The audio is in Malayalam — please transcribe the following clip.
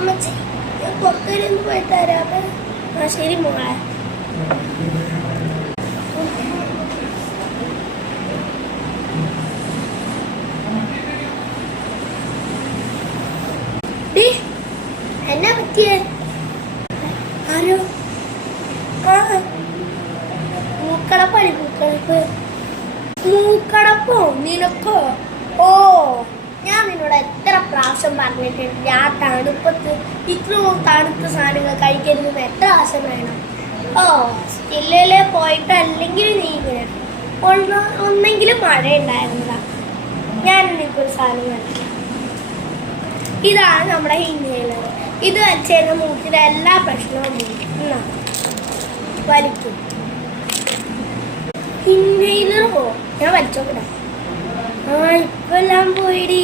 അമ്മച്ചി ഞാൻ പുറത്തേക്ക് പോയി തരാമേ. ആ ശരി മോളെ. എന്നാ പറ്റിയേ? ആരോ മൂക്കടപ്പണി. മൂക്കടപ്പോ നിനക്കോ? ഓ, ഞാൻ നിന്നോട് എത്ര പ്രാവശ്യം പറഞ്ഞിട്ടുണ്ട് ആ തണുപ്പത്ത് ഇത്രയും തണുത്ത സാധനങ്ങൾ കഴിക്കരുതെന്ന് എത്ര പ്രാവശ്യം വേണം. ഓ, സ്റ്റില്ലിലെ പോയിട്ട് അല്ലെങ്കിൽ നീ ഇങ്ങനെ ഒന്നെങ്കിലും മഴ ഉണ്ടായിരുന്നതാ. ഞാൻ നിനക്കൊരു സാധനം കാണിക്കാം. ഇതാണ് നമ്മുടെ ഇൻഹേലർ. ഇത് വെച്ചതിന് മൂക്കിലെ എല്ലാ പ്രശ്നവും വലിക്കും. ഇൻഹേലറോ? ഞാൻ വലിച്ചോക്കട്ടെ. ആ, ഇപ്പൊ എല്ലാം പോയിടി.